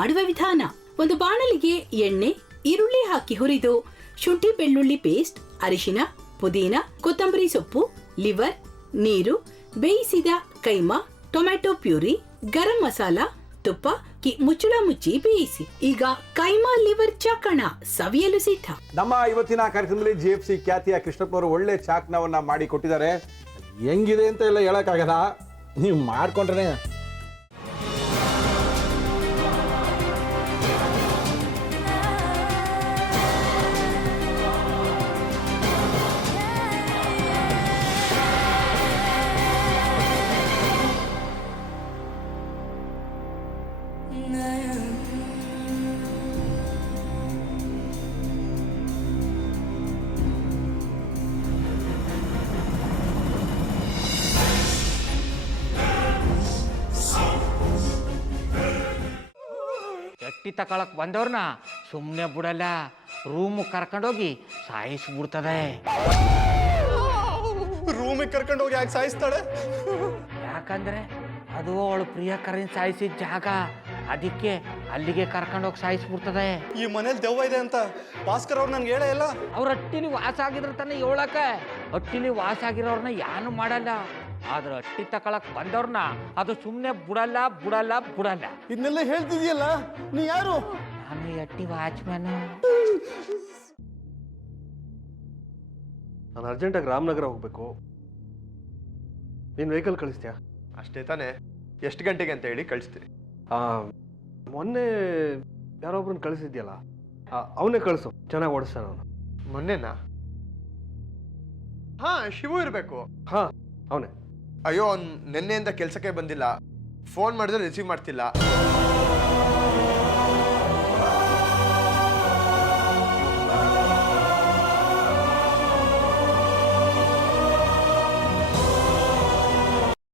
ಮಾಡುವ ವಿಧಾನ: ಒಂದು ಬಾಣಲಿಗೆ ಎಣ್ಣೆ, ಈರುಳ್ಳಿ ಹಾಕಿ ಹುರಿದು ಶುಂಠಿ ಬೆಳ್ಳುಳ್ಳಿ ಪೇಸ್ಟ್, ಅರಿಶಿನ, ಪುದೀನ, ಕೊತ್ತಂಬರಿ ಸೊಪ್ಪು, ಲಿವರ್, ನೀರು, ಬೇಯಿಸಿದ ಕೈಮಾ, ಟೊಮ್ಯಾಟೊ ಪ್ಯೂರಿ, ಗರಂ ಮಸಾಲ, ತುಪ್ಪ ಮುಚ್ಚಳ ಮುಚ್ಚಿ ಬೇಯಿಸಿ. ಈಗ ಕೈಮಾ ಲಿವರ್ ಚಾಕಣ ಸವಿಯಲು ಸಿದ್ಧ. ನಮ್ಮ ಇವತ್ತಿನ ಕಾರ್ಯಕ್ರಮದಲ್ಲಿ GFC ಖ್ಯಾತಿಯ ಕೃಷ್ಣಪ್ಪನವರು ಒಳ್ಳೆ ಚಾಕ್ನವನ್ನ ಮಾಡಿ ಕೊಟ್ಟಿದ್ದಾರೆ. ಹೆಂಗಿದೆ ಅಂತ ಎಲ್ಲ ಹೇಳಕ್ಕಾಗಲ್ಲ, ನೀವು ಮಾಡ್ಕೊಂಡ್ರೆ. ಎಟ್ಟಿ ತಕೊಳಕ್ ಬಂದವ್ರನ್ನ ಸುಮ್ಮನೆ ಬಿಡಲ್ಲ, ರೂಮ್ ಕರ್ಕೊಂಡೋಗಿ ಸಾಯಿಸ್ಬಿಡ್ತದೆ. ರೂಮಿಗೆ ಕರ್ಕೊಂಡೋಗಿ ಯಾಕೆ ಸಾಯಿಸ್ತಾಳೆ? ಯಾಕಂದ್ರೆ ಅದು ಅವಳು ಪ್ರಿಯಕರನ್ ಸಾಯಿಸಿದ ಜಾಗ, ಅದಕ್ಕೆ ಅಲ್ಲಿಗೆ ಕರ್ಕೊಂಡೋಗಿ ಸಾಯಿಸ್ಬಿಡ್ತದೆ. ಈ ಮನೇಲಿ ದೆವ್ವ ಇದೆ ಅಂತ ಭಾಸ್ಕರ್ ಅವ್ರು ನನ್ಗೆ ಹೇಳೇ ಇಲ್ಲ. ಅವ್ರ ಹಟ್ಟಿಲಿ ವಾಸ ಆಗಿದ್ರ ತಾನೆ ಹೇಳಕ. ಹಟ್ಟಿಲಿ ವಾಸ ಆಗಿರೋರ್ನ ಯಾನು ಮಾಡಲ್ಲ, ಆದ್ರೆ ಹಟ್ಟಿ ತಕೊಳಕ್ ಬಂದವ್ರನ್ನ ಅದು ಸುಮ್ಮನೆ ಬಿಡಲ್ಲ ಬಿಡಲ್ಲ ಬಿಡಲ್ಲ. ಇದನ್ನೆಲ್ಲ ಹೇಳ್ತಿದ್ಯಲ್ಲ, ನೀ ಯಾರು? ನಾನು ಹಟ್ಟಿ ವಾಚ್ಮ್ಯಾನು. ನಾನು ಅರ್ಜೆಂಟಾಗಿ ರಾಮನಗರ ಹೋಗ್ಬೇಕು. ನೀನು ವೆಹಿಕಲ್ ಕಳಿಸ್ತೀಯಾ? ಅಷ್ಟೇ ತಾನೆ. ಎಷ್ಟು ಗಂಟೆಗೆ ಅಂತ ಹೇಳಿ ಕಳಿಸ್ತೀರಿ? ಮೊನ್ನೆ ಯಾರೊಬ್ರನ್ನ ಕಳಿಸಿದ್ಯಲ್ಲ, ಅವನೇ ಕಳಿಸು, ಚೆನ್ನಾಗಿ ಓಡಿಸ್ತಾನ ಅವನು. ಮೊನ್ನೆನಾ? ಹಾ, ಶಿವು ಇರಬೇಕು. ಹಾ, ಅವನೇ. ಅಯ್ಯೋ, ಅವ್ನು ನಿನ್ನೆಯಿಂದ ಕೆಲಸಕ್ಕೆ ಬಂದಿಲ್ಲ. ಫೋನ್ ಮಾಡಿದ್ರೆ ರಿಸೀವ್ ಮಾಡ್ತಿಲ್ಲ.